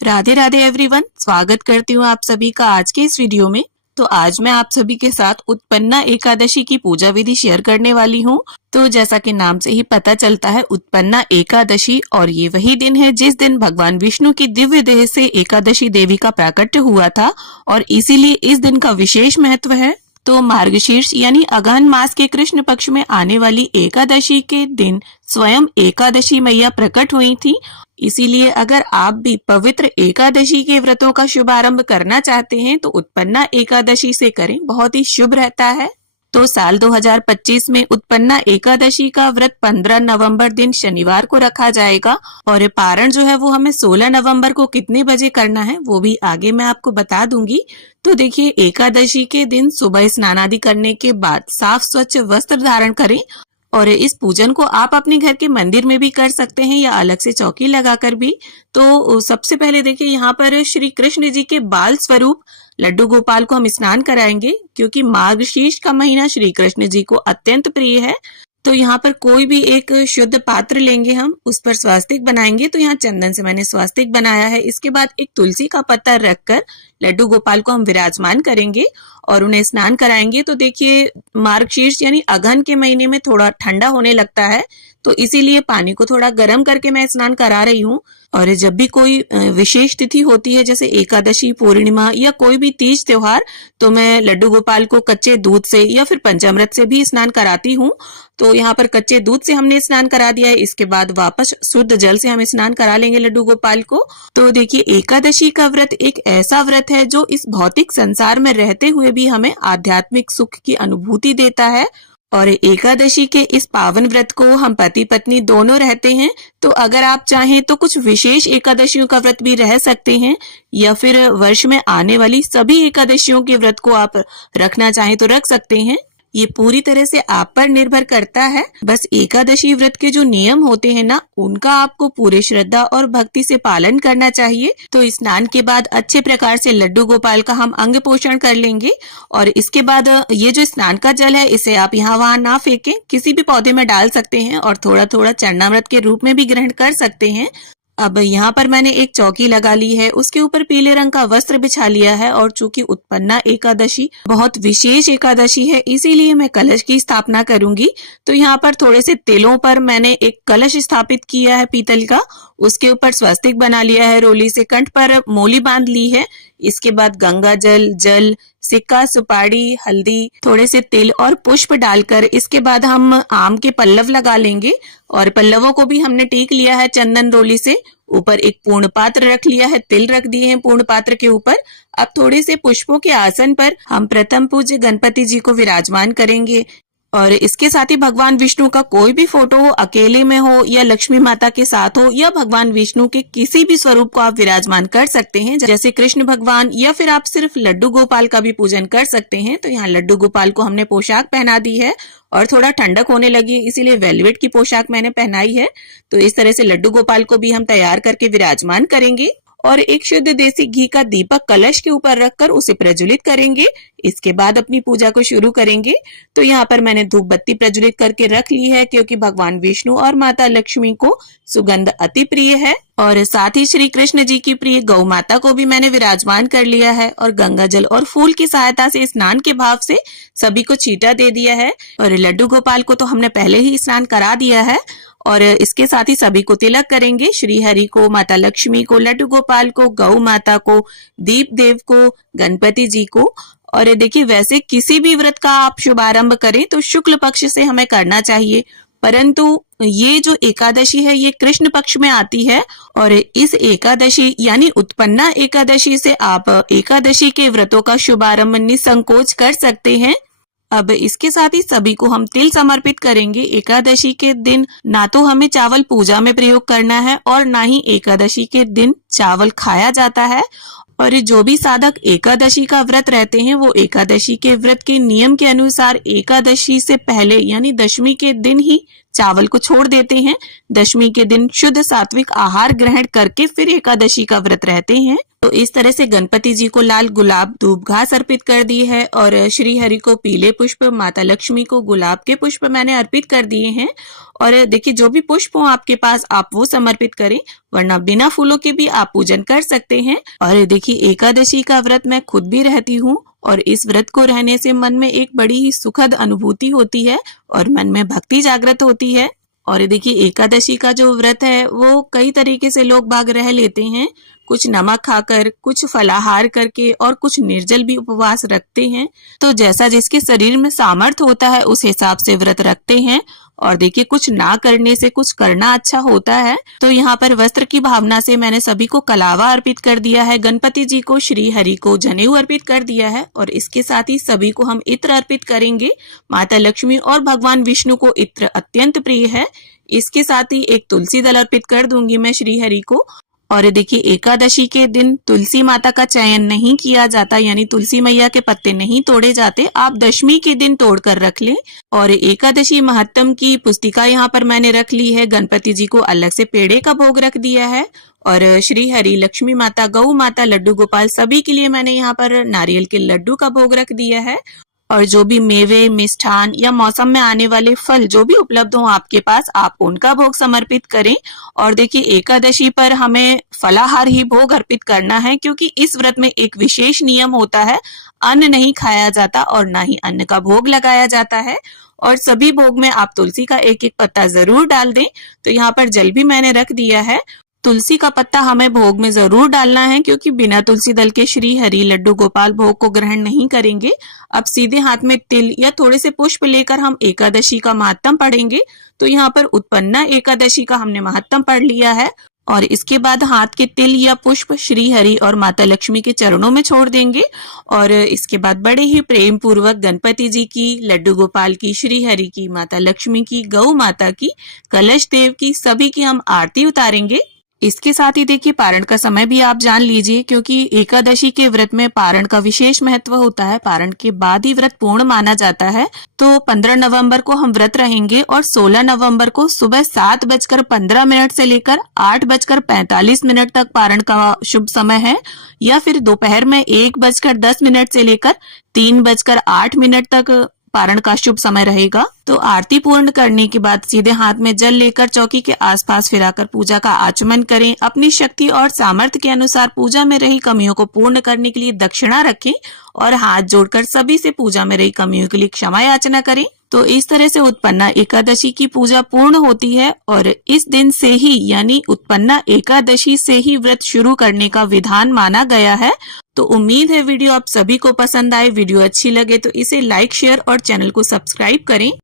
Radhe Radhe everyone, स्वागत करती हूँ आप सभी का आज के इस वीडियो में। तो आज मैं आप सभी के साथ उत्पन्ना एकादशी की पूजा विधि शेयर करने वाली हूँ। तो जैसा कि नाम से ही पता चलता है, उत्पन्ना एकादशी, और ये वही दिन है जिस दिन भगवान विष्णु की दिव्य देह से एकादशी देवी का प्राकट्य हुआ था और इसीलिए इस दिन का विशेष महत्व है। तो मार्गशीर्ष यानी अगहन मास के कृष्ण पक्ष में आने वाली एकादशी के दिन स्वयं एकादशी मैया प्रकट हुई थी। इसीलिए अगर आप भी पवित्र एकादशी के व्रतों का शुभारंभ करना चाहते हैं तो उत्पन्ना एकादशी से करें, बहुत ही शुभ रहता है। तो साल 2025 में उत्पन्ना एकादशी का व्रत 15 नवंबर दिन शनिवार को रखा जाएगा और पारण जो है वो हमें 16 नवंबर को कितने बजे करना है वो भी आगे मैं आपको बता दूंगी। तो देखिए, एकादशी के दिन सुबह स्नान आदि करने के बाद साफ स्वच्छ वस्त्र धारण करें और इस पूजन को आप अपने घर के मंदिर में भी कर सकते हैं या अलग से चौकी लगाकर भी। तो सबसे पहले देखिए, यहाँ पर श्री कृष्ण जी के बाल स्वरूप लड्डू गोपाल को हम स्नान कराएंगे, क्योंकि मार्गशीर्ष का महीना श्री कृष्ण जी को अत्यंत प्रिय है। तो यहाँ पर कोई भी एक शुद्ध पात्र लेंगे, हम उस पर स्वास्तिक बनाएंगे। तो यहाँ चंदन से मैंने स्वास्तिक बनाया है। इसके बाद एक तुलसी का पत्ता रखकर लड्डू गोपाल को हम विराजमान करेंगे और उन्हें स्नान कराएंगे। तो देखिए, मार्गशीर्ष यानी अगहन के महीने में थोड़ा ठंडा होने लगता है, तो इसीलिए पानी को थोड़ा गर्म करके मैं स्नान करा रही हूँ। और जब भी कोई विशेष तिथि होती है, जैसे एकादशी, पूर्णिमा या कोई भी तीज त्योहार, तो मैं लड्डू गोपाल को कच्चे दूध से या फिर पंचामृत से भी स्नान कराती हूँ। तो यहाँ पर कच्चे दूध से हमने स्नान करा दिया है, इसके बाद वापस शुद्ध जल से हम स्नान करा लेंगे लड्डू गोपाल को। तो देखिए, एकादशी का व्रत एक ऐसा व्रत है जो इस भौतिक संसार में रहते हुए भी हमें आध्यात्मिक सुख की अनुभूति देता है। और एकादशी के इस पावन व्रत को हम पति पत्नी दोनों रहते हैं। तो अगर आप चाहें तो कुछ विशेष एकादशियों का व्रत भी रह सकते हैं, या फिर वर्ष में आने वाली सभी एकादशियों के व्रत को आप रखना चाहें तो रख सकते हैं। ये पूरी तरह से आप पर निर्भर करता है। बस एकादशी व्रत के जो नियम होते हैं ना, उनका आपको पूरे श्रद्धा और भक्ति से पालन करना चाहिए। तो स्नान के बाद अच्छे प्रकार से लड्डू गोपाल का हम अंग पोषण कर लेंगे और इसके बाद ये जो स्नान का जल है, इसे आप यहाँ वहाँ ना फेंकें, किसी भी पौधे में डाल सकते हैं और थोड़ा थोड़ा चरणामृत के रूप में भी ग्रहण कर सकते हैं। अब यहाँ पर मैंने एक चौकी लगा ली है, उसके ऊपर पीले रंग का वस्त्र बिछा लिया है और चूंकि उत्पन्ना एकादशी बहुत विशेष एकादशी है, इसीलिए मैं कलश की स्थापना करूंगी। तो यहाँ पर थोड़े से तिलों पर मैंने एक कलश स्थापित किया है पीतल का, उसके ऊपर स्वस्तिक बना लिया है, रोली से कंठ पर मोली बांध ली है। इसके बाद गंगा जल, सिक्का, सुपारी, हल्दी, थोड़े से तिल और पुष्प डालकर इसके बाद हम आम के पल्लव लगा लेंगे और पल्लवों को भी हमने टीक लिया है चंदन रोली से। ऊपर एक पूर्ण पात्र रख लिया है, तिल रख दिए हैं पूर्ण पात्र के ऊपर। अब थोड़े से पुष्पों के आसन पर हम प्रथम पूज्य गणपति जी को विराजमान करेंगे और इसके साथ ही भगवान विष्णु का कोई भी फोटो हो, अकेले में हो या लक्ष्मी माता के साथ हो, या भगवान विष्णु के किसी भी स्वरूप को आप विराजमान कर सकते हैं, जैसे कृष्ण भगवान, या फिर आप सिर्फ लड्डू गोपाल का भी पूजन कर सकते हैं। तो यहाँ लड्डू गोपाल को हमने पोशाक पहना दी है और थोड़ा ठंडक होने लगी है, इसीलिए वेलवेट की पोशाक मैंने पहनाई है। तो इस तरह से लड्डू गोपाल को भी हम तैयार करके विराजमान करेंगे और एक शुद्ध देसी घी का दीपक कलश के ऊपर रखकर उसे प्रज्वलित करेंगे। इसके बाद अपनी पूजा को शुरू करेंगे। तो यहाँ पर मैंने धूप बत्ती प्रज्वलित करके रख ली है, क्योंकि भगवान विष्णु और माता लक्ष्मी को सुगंध अति प्रिय है। और साथ ही श्री कृष्ण जी की प्रिय गौ माता को भी मैंने विराजमान कर लिया है और गंगा जल और फूल की सहायता से स्नान के भाव से सभी को छींटा दे दिया है। और लड्डू गोपाल को तो हमने पहले ही स्नान करा दिया है और इसके साथ ही सभी को तिलक करेंगे, श्री हरि को, माता लक्ष्मी को, लड्डू गोपाल को, गौ माता को, दीप देव को, गणपति जी को। और देखिए, वैसे किसी भी व्रत का आप शुभारंभ करें तो शुक्ल पक्ष से हमें करना चाहिए, परंतु ये जो एकादशी है ये कृष्ण पक्ष में आती है और इस एकादशी यानी उत्पन्ना एकादशी से आप एकादशी के व्रतों का शुभारंभ निसंकोच कर सकते हैं। अब इसके साथ ही सभी को हम तिल समर्पित करेंगे। एकादशी के दिन ना तो हमें चावल पूजा में प्रयोग करना है और ना ही एकादशी के दिन चावल खाया जाता है। और जो भी साधक एकादशी का व्रत रहते हैं वो एकादशी के व्रत के नियम के अनुसार एकादशी से पहले यानी दशमी के दिन ही चावल को छोड़ देते हैं। दशमी के दिन शुद्ध सात्विक आहार ग्रहण करके फिर एकादशी का व्रत रहते हैं। तो इस तरह से गणपति जी को लाल गुलाब धूप घास अर्पित कर दी है और श्री हरि को पीले पुष्प, माता लक्ष्मी को गुलाब के पुष्प मैंने अर्पित कर दिए हैं। और देखिए जो भी पुष्प हो आपके पास आप वो समर्पित करें, वरना बिना फूलों के भी आप पूजन कर सकते हैं। और देखिए एकादशी का व्रत मैं खुद भी रहती हूँ और इस व्रत को रहने से मन में एक बड़ी ही सुखद अनुभूति होती है और मन में भक्ति जागृत होती है। और देखिए एकादशी का जो व्रत है वो कई तरीके से लोग बाग रह लेते हैं, कुछ नमक खाकर, कुछ फलाहार करके और कुछ निर्जल भी उपवास रखते हैं। तो जैसा जिसके शरीर में सामर्थ्य होता है उस हिसाब से व्रत रखते हैं। और देखिए कुछ ना करने से कुछ करना अच्छा होता है। तो यहाँ पर वस्त्र की भावना से मैंने सभी को कलावा अर्पित कर दिया है, गणपति जी को, श्री हरि को जनेऊ अर्पित कर दिया है और इसके साथ ही सभी को हम इत्र अर्पित करेंगे। माता लक्ष्मी और भगवान विष्णु को इत्र अत्यंत प्रिय है। इसके साथ ही एक तुलसी दल अर्पित कर दूंगी मैं श्री हरि को। और देखिए एकादशी के दिन तुलसी माता का चयन नहीं किया जाता, यानी तुलसी मैया के पत्ते नहीं तोड़े जाते, आप दशमी के दिन तोड़कर रख लें। और एकादशी महत्तम की पुस्तिका यहाँ पर मैंने रख ली है। गणपति जी को अलग से पेड़े का भोग रख दिया है और श्री हरि, लक्ष्मी माता, गौ माता, लड्डू गोपाल सभी के लिए मैंने यहाँ पर नारियल के लड्डू का भोग रख दिया है। और जो भी मेवे, मिष्ठान या मौसम में आने वाले फल जो भी उपलब्ध हो आपके पास, आप उनका भोग समर्पित करें। और देखिए एकादशी पर हमें फलाहार ही भोग अर्पित करना है, क्योंकि इस व्रत में एक विशेष नियम होता है, अन्न नहीं खाया जाता और ना ही अन्न का भोग लगाया जाता है। और सभी भोग में आप तुलसी का एक एक पत्ता जरूर डाल दें। तो यहाँ पर जल भी मैंने रख दिया है। तुलसी का पत्ता हमें भोग में जरूर डालना है, क्योंकि बिना तुलसी दल के श्री हरि, लड्डू गोपाल भोग को ग्रहण नहीं करेंगे। अब सीधे हाथ में तिल या थोड़े से पुष्प लेकर हम एकादशी का महात्म पढ़ेंगे। तो यहाँ पर उत्पन्ना एकादशी का हमने महात्म पढ़ लिया है और इसके बाद हाथ के तिल या पुष्प श्री हरि और माता लक्ष्मी के चरणों में छोड़ देंगे। और इसके बाद बड़े ही प्रेम पूर्वक गणपति जी की, लड्डू गोपाल की, श्री हरि की, माता लक्ष्मी की, गौ माता की, कलश देव की, सभी की हम आरती उतारेंगे। इसके साथ ही देखिए पारण का समय भी आप जान लीजिए, क्योंकि एकादशी के व्रत में पारण का विशेष महत्व होता है। पारण के बाद ही व्रत पूर्ण माना जाता है। तो 15 नवंबर को हम व्रत रहेंगे और 16 नवंबर को सुबह 7:15 से लेकर 8:45 तक पारण का शुभ समय है, या फिर दोपहर में 1:10 से लेकर 3:08 तक पारण का शुभ समय रहेगा। तो आरती पूर्ण करने के बाद सीधे हाथ में जल लेकर चौकी के आसपास फिराकर पूजा का आचमन करें। अपनी शक्ति और सामर्थ्य के अनुसार पूजा में रही कमियों को पूर्ण करने के लिए दक्षिणा रखें और हाथ जोड़कर सभी से पूजा में रही कमियों के लिए क्षमा याचना करें। तो इस तरह से उत्पन्ना एकादशी की पूजा पूर्ण होती है और इस दिन से ही यानी उत्पन्ना एकादशी से ही व्रत शुरू करने का विधान माना गया है। तो उम्मीद है वीडियो आप सभी को पसंद आए। वीडियो अच्छी लगे तो इसे लाइक, शेयर और चैनल को सब्सक्राइब करें।